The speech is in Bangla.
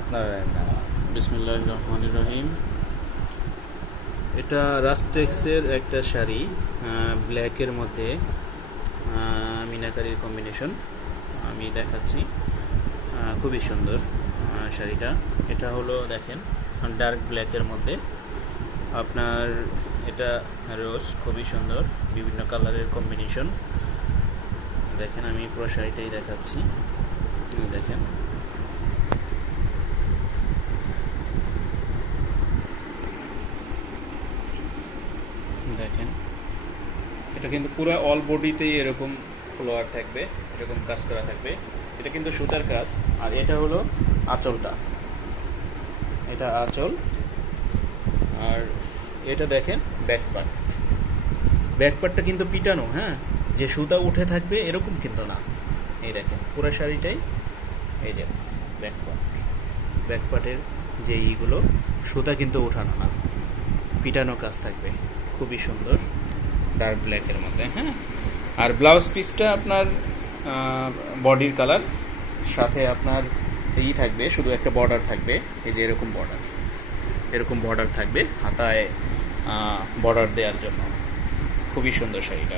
আপনারা না। বিসমিল্লাহির রহমানির রহিম। এটা রাস্টেক্সের একটা শাড়ি, ব্ল্যাকের মধ্যে মিনাকারির কম্বিনেশন আমি দেখাচ্ছি। খুবই সুন্দর শাড়িটা। এটা হলো দেখেন ডার্ক ব্ল্যাকের মধ্যে আপনার, এটা রোজ, খুবই সুন্দর, বিভিন্ন কালারের কম্বিনেশন। দেখেন আমি পুরো শাড়িটাই দেখাচ্ছি। দেখেন দেখেন এটা কিন্তু পুরো অল বডিতেই এরকম ফ্লোয়ার থাকবে, এরকম কাজ করা থাকবে। এটা কিন্তু সুতার কাজ। আর এটা হলো আঁচলটা, এটা আঁচল। আর এটা দেখেন ব্যাক পার্টটা কিন্তু পিটানো, হ্যাঁ, যে সুতা উঠে থাকবে এরকম কিন্তু না। এই দেখেন পুরো শাড়িটাই এই যে ব্যাক পার্টের যে এইগুলো সুতা কিন্তু ওঠানো না, পিটানো কাজ থাকবে। খুবই সুন্দর ডার্ক ব্ল্যাকের মধ্যে, হ্যাঁ। আর ব্লাউজ পিসটা আপনার বডির কালার, সাথে আপনার থাকবে, শুধু একটা বর্ডার থাকবে, এই যে এরকম বর্ডার থাকবে হাতায়, বর্ডার দেওয়ার জন্য। খুবই সুন্দর শাড়িটা।